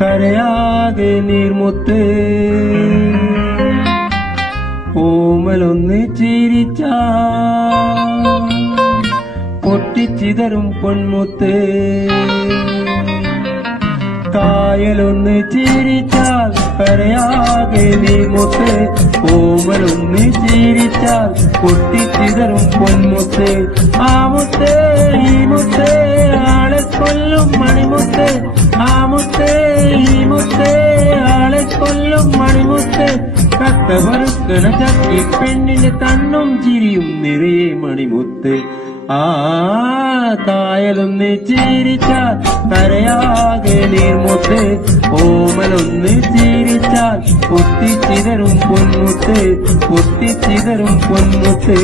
കരയാകെ നീർമുത്ത് ഓമലൊന്ന് ചിരിച്ചാൽ പൊട്ടിച്ചിതറും പൊന്മുത്ത് കായലൊന്ന് ചിരിച്ചാൽ കരയാകെ നീർമുത്ത് ഓമലൊന്ന് ചിരിച്ചാൽ പൊട്ടിച്ചിതറും പൊന്മുത്ത് ആ മുത്ത് ഈ മുത്ത് ആളെ കൊല്ലും മണിമുത്ത് ആ മുത്ത് ഈ മുത്ത് ആളെ കൊല്ലും മണിമുത്ത് കട്ടവറുക്കണ ചക്കി പെണ്ണിന്റെ കണ്ണും ചിരിയും നിറയെ മണിമുത്ത് ആ കായലൊന്ന് ചിരിച്ചാൽ കരയാകെ നീർമുത്ത് ഓമലൊന്ന് ചിരിച്ചാൽ പൊട്ടിച്ചിതറും പൊന്മുത്ത് പൊട്ടിച്ചിതറും പൊന്മുത്ത്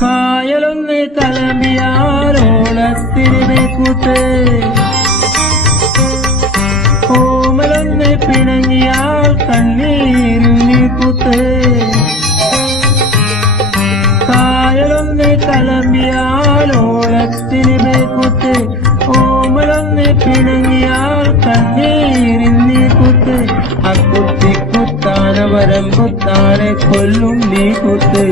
കായലൊന്ന് കലമ്പിയാലോളത്തിന് കൂത്ത് ഓമലൊന്ന് പിണങ്ങിയാൽ കണ്ണീരിൽ കൂത്ത് കായലൊന്ന് കലമ്പിയാലോളത്തിന് കൂത്ത് ഓമലൊന്ന് പിണങ്ങിയാൽ കണ്ണീരിൽ കൂത്ത് അക്കുത്തി കുത്താന വരമ്പത്താളെ കൊല്ലും നീ കുത്ത്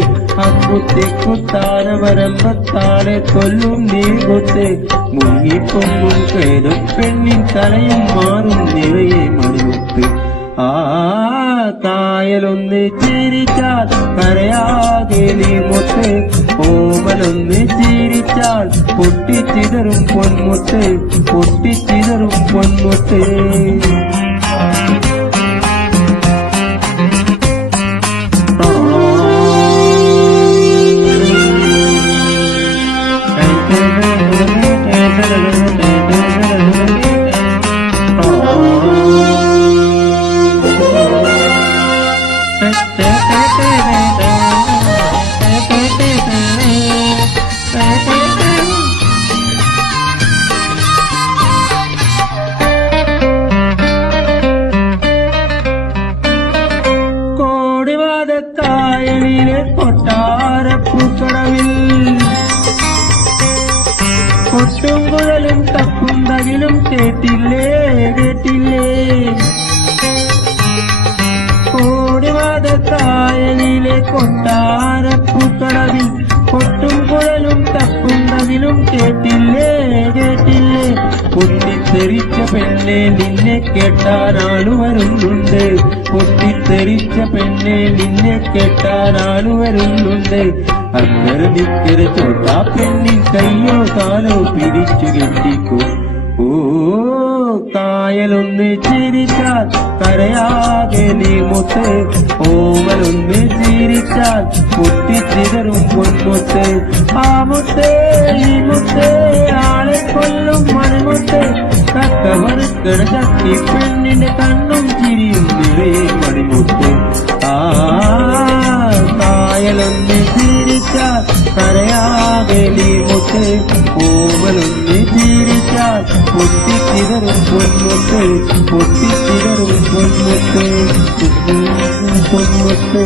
അക്കുത്തി കുത്താന വരമ്പത്താളെ കൊല്ലും നീ കുത്ത് മുങ്ങിപ്പൊങ്ങും പേരും പെണ്ണിൻ തലയും മാറും നിറയെ മണിമുത്ത് ആ കായലൊന്ന് ചിരിച്ചാൽ കരയാകെ നീർമുത്ത് ഓമലൊന്ന് ചിരിച്ചാൽ പൊട്ടിച്ചിതറും പൊന്മുത്ത് പൊട്ടിച്ചിതറും പൊന്മുത്ത് കായലിലെ കൊട്ടാരപ്പൂക്കടവിൽ കൊട്ടും കുഴലും തപ്പും തകിലും കേട്ടില്ലേ കേട്ടില്ലേ കോടിവാദ കായലിലെ കൊട്ടാരപ്പൂക്കടവിൽ കൊട്ടും കുഴലും തപ്പും തകിലും കേട്ടില്ലേ കേട്ടില്ലേ പൊട്ടിത്തെറിച്ച പെണ്ണെ നിന്നെ കേട്ടാനാളു വരുന്നുണ്ട് പൊട്ടിത്തെറിച്ച പെണ്ണെ നിന്നെ കേട്ടാനാളു വരുന്നുണ്ട് അങ്ങനെ നിക്കരെ ചോട്ടാ പെണ്ണിൻ കയ്യോ കാലോ പിടിച്ചു കെട്ടിക്കോ ഓ കായലൊന്ന് ചിരിച്ചാൽ കരയാകെ നീർമുത്ത് ഓമലൊന്ന് ചിരിച്ചാൽ പൊട്ടിച്ചിതറും പൊന്മുത്ത് ആ മുത്ത് ഈ മുത്ത് ആളെ കൊല്ലും മണിമുത്ത് കട്ടവറുക്കണ ചക്കി പെണ്ണിന്റെ കണ്ണും ചിരിയും നിറയെ മണിമുത്ത് ആ കായലൊന്ന് ചിരിച്ചാൽ കരയാകെ നീർമുത്ത് ഓമലൊന്ന് ചിരിച്ചാൽ പൊട്ടിച്ചിതറും പൊന്മുത്ത് പൊട്ടിച്ചിതറും പൊന്മുത്ത് പൊന്മുത്ത്